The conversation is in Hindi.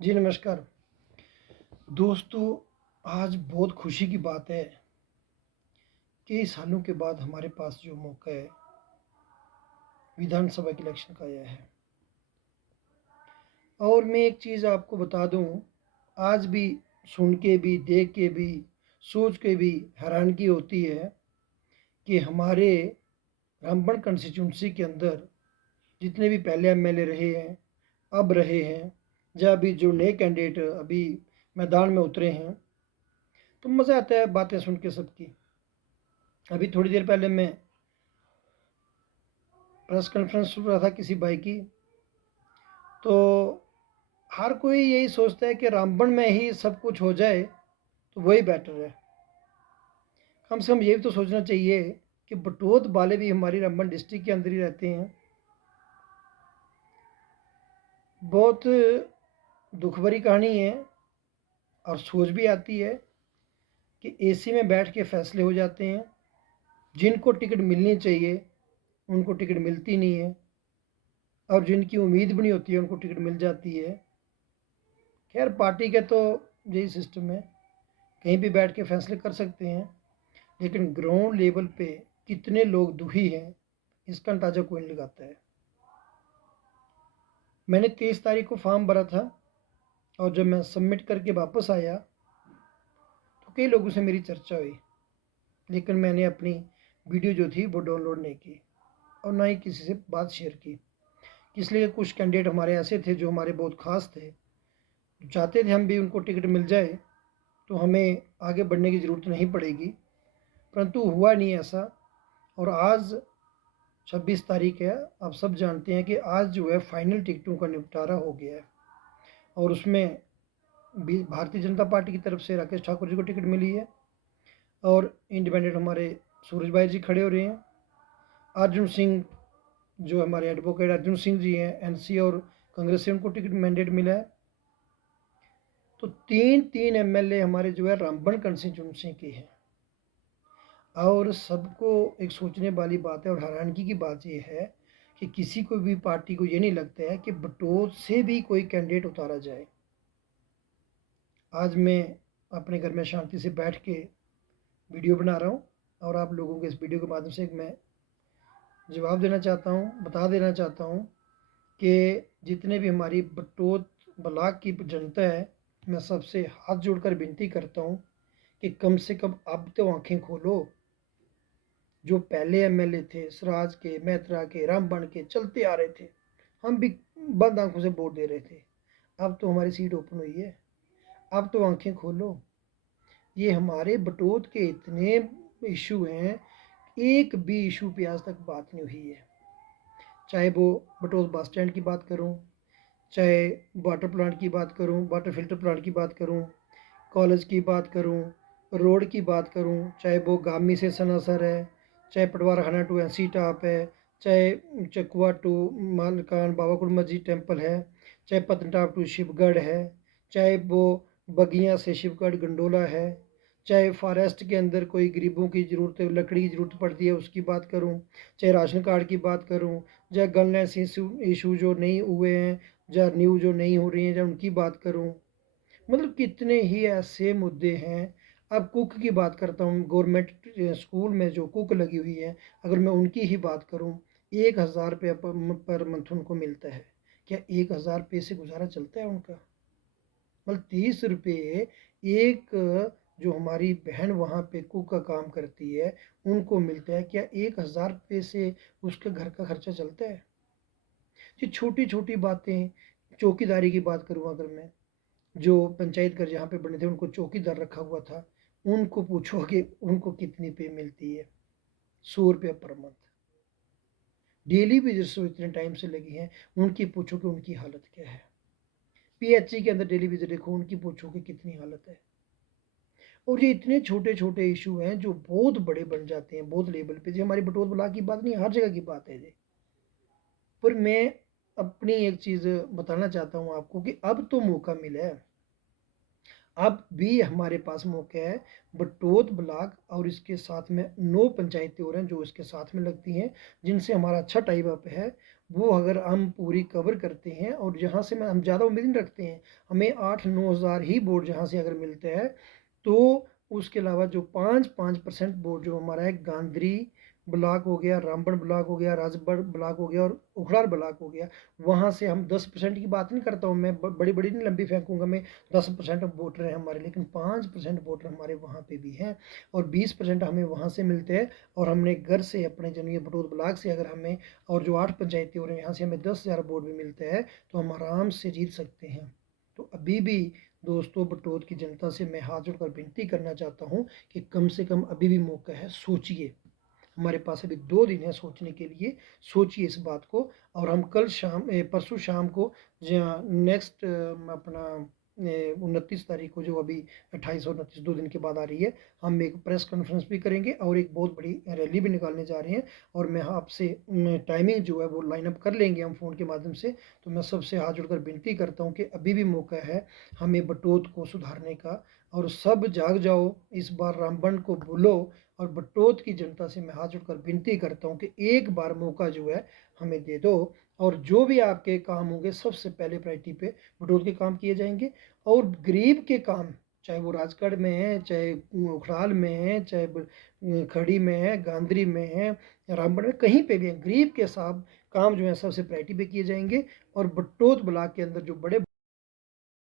जी नमस्कार। दोस्तों, आज बहुत खुशी की बात है, कई सालों के बाद हमारे पास जो मौका है, विधानसभा के इलेक्शन का आया है। और मैं एक चीज़ आपको बता दूँ, आज भी सुन के भी, देख के भी, सोच के भी हैरानगी होती है कि हमारे रामबन कंस्टिट्यूंसी के अंदर जितने भी पहले एमएलए रहे हैं, अब रहे हैं, या अभी जो नए कैंडिडेट अभी मैदान में उतरे हैं, तो मज़ा आता है बातें सुन के सबकी। अभी थोड़ी देर पहले मैं प्रेस कॉन्फ्रेंस सुन रहा था किसी भाई की, तो हर कोई यही सोचता है कि रामबन में ही सब कुछ हो जाए तो वही बेटर है। कम से कम ये भी तो सोचना चाहिए कि बटोत वाले भी हमारी रामबन डिस्ट्रिक्ट के अंदर ही रहते हैं। बहुत दुख भरी कहानी है और सोच भी आती है कि एसी में बैठ के फैसले हो जाते हैं। जिनको टिकट मिलनी चाहिए उनको टिकट मिलती नहीं है, और जिनकी उम्मीद भी नहीं होती है उनको टिकट मिल जाती है। खैर, पार्टी के तो यही सिस्टम है, कहीं भी बैठ के फैसले कर सकते हैं, लेकिन ग्राउंड लेवल पे कितने लोग दुखी हैं इसका अंदाज़ा कोई नहीं लगाता है। मैंने 23 तारीख को फॉर्म भरा था, और जब मैं सबमिट करके वापस आया तो कई लोगों से मेरी चर्चा हुई, लेकिन मैंने अपनी वीडियो जो थी वो डाउनलोड नहीं की और ना ही किसी से बात शेयर की। इसलिए कुछ कैंडिडेट हमारे ऐसे थे जो हमारे बहुत ख़ास थे, चाहते थे हम भी उनको टिकट मिल जाए तो हमें आगे बढ़ने की ज़रूरत नहीं पड़ेगी, परंतु हुआ नहीं ऐसा। और आज 26 तारीख है, आप सब जानते हैं कि आज जो है फाइनल टिकटों का निपटारा हो गया है, और उसमें भी भारतीय जनता पार्टी की तरफ से राकेश ठाकुर जी को टिकट मिली है, और इंडिपेंडेंट हमारे सूरज भाई जी खड़े हो रहे हैं। अर्जुन सिंह, जो हमारे एडवोकेट अर्जुन सिंह जी हैं, एनसी और कांग्रेस से उनको टिकट मैंडेट मिला है। तो तीन तीन एमएलए हमारे जो है रामबन कंस्टिट्यूंसी के हैं। और सबको एक सोचने वाली बात है और हैरानगी की बात यह है कि किसी को भी पार्टी को ये नहीं लगता है कि बटोत से भी कोई कैंडिडेट उतारा जाए। आज मैं अपने घर में शांति से बैठ के वीडियो बना रहा हूँ, और आप लोगों के इस वीडियो के माध्यम से मैं जवाब देना चाहता हूँ, बता देना चाहता हूँ कि जितने भी हमारी बटोत ब्लॉक की जनता है, मैं सबसे हाथ जोड़कर विनती करता हूँ कि कम से कम अब तो आंखें खोलो। जो पहले एमएलए थे, सराज के, मैत्रा के, रामबन के, चलते आ रहे थे, हम भी बंद आंखों से वोट दे रहे थे। अब तो हमारी सीट ओपन हुई है, अब तो आंखें खोलो। ये हमारे बटोत के इतने इशू हैं, एक भी इशू पे आज तक बात नहीं हुई है। चाहे वो बटोत बस स्टैंड की बात करूं, चाहे वाटर प्लांट की बात करूं, वाटर फिल्टर प्लांट की बात करूं, कॉलेज की बात करूं, रोड की बात करूं, चाहे वो गामी से सनासर है, चाहे पटवार खाना टू एनसी टॉप है, चाहे चकुआ टू मालकान बाबा कुल मस्जिद टेम्पल है, चाहे पतनटाप टू शिवगढ़ है, चाहे वो बगिया से शिवगढ़ गंडोला है, चाहे फॉरेस्ट के अंदर कोई गरीबों की ज़रूरत है, लकड़ी की ज़रूरत पड़ती है उसकी बात करूं, चाहे राशन कार्ड की बात करूं, या गनलेस इशू जो नहीं हुए हैं, या न्यू जो नहीं हो रही हैं, या उनकी बात करूं। मतलब कितने ही ऐसे मुद्दे हैं। अब कुक की बात करता हूँ, गवर्नमेंट स्कूल में जो कुक लगी हुई है, अगर मैं उनकी ही बात करूँ, 1,000 रुपये पर मंथ उनको मिलता है। क्या 1,000 रुपये से गुजारा चलता है उनका? मतलब 30 रुपये एक, जो हमारी बहन वहाँ पे कुक का काम करती है उनको मिलता है। क्या 1,000 रुपये से उसके घर का खर्चा चलता है? ये छोटी छोटी बातें। चौकीदारी की बात करूँ अगर मैं, जो पंचायत घर जहाँ पे बने थे उनको चौकीदार रखा हुआ था, उनको पूछो कि उनको कितनी पे मिलती है। 100 रुपये पर मंथ। डेली बेसिस जो इतने टाइम से लगी हैं, उनकी पूछो कि उनकी हालत क्या है। पीएचसी के अंदर डेली विजिट देखो, उनकी पूछो कि कितनी हालत है। और ये इतने छोटे छोटे इशू हैं जो बहुत बड़े बन जाते हैं बहुत लेवल पे। जो हमारी बटोत ब्लॉक की बात नहीं, हर जगह की बात है जी। पर मैं अपनी एक चीज़ बताना चाहता हूँ आपको कि अब तो मौका मिला है, अब भी हमारे पास मौका है। बटोत ब्लॉक और इसके साथ में 9 पंचायतें और हैं जो इसके साथ में लगती हैं, जिनसे हमारा अच्छा टाइप अप है। वो अगर हम पूरी कवर करते हैं और जहाँ से हम ज़्यादा उम्मीद नहीं रखते हैं, हमें 8-9 हज़ार ही वोट जहाँ से अगर मिलते हैं, तो उसके अलावा जो 5% वोट जो हमारा है गांधरी ब्लॉक हो गया, रामबन ब्लॉक हो गया, राजगढ़ ब्लॉक हो गया और उखड़ार ब्लॉक हो गया, वहाँ से हम 10% की बात नहीं करता हूँ मैं, बड़ी बड़ी नहीं लंबी फेंकूंगा मैं। 10% वोटर हैं हमारे, लेकिन 5% वोटर हमारे वहाँ पे भी हैं और 20% हमें वहाँ से मिलते हैं। और हमने घर से अपने जनिए बटोत ब्लॉक से अगर हमें, और जो 8 पंचायती हो रहे हैं यहाँ से हमें 10,000 वोट भी मिलते हैं, तो हम आराम से जीत सकते हैं। तो अभी भी दोस्तों, बटोत की जनता से मैं हाथ जोड़कर विनती करना चाहता हूँ कि कम से कम अभी भी मौका है, सोचिए। हमारे पास अभी 2 दिन है सोचने के लिए, सोचिए इस बात को। और हम कल शाम, परसों शाम को, नेक्स्ट अपना 29 तारीख को, जो अभी 28 और 29 2 दिन के बाद आ रही है, हम एक प्रेस कॉन्फ्रेंस भी करेंगे और एक बहुत बड़ी रैली भी निकालने जा रहे हैं। और मैं आपसे टाइमिंग जो है वो लाइन अप कर लेंगे हम फ़ोन के माध्यम से। तो मैं सबसे हाथ जोड़कर विनती करता हूँ कि अभी भी मौका है हमें बटोत को सुधारने का, और सब जाग जाओ, इस बार रामबन को बोलो। और बटोत की जनता से मैं हाथ जोड़कर विनती करता हूँ कि एक बार मौका जो है हमें दे दो, और जो भी आपके काम होंगे सबसे पहले प्रायोरिटी पे बटोत के काम किए जाएंगे। और गरीब के काम, चाहे वो राजगढ़ में है, चाहे उखराल में है, चाहे खड़ी में है, गांधरी में है, रामबन में, कहीं पे भी है, गरीब के साथ काम जो है सबसे प्रायोरिटी पे किए जाएंगे। और बटोत ब्लॉक के अंदर जो बड़े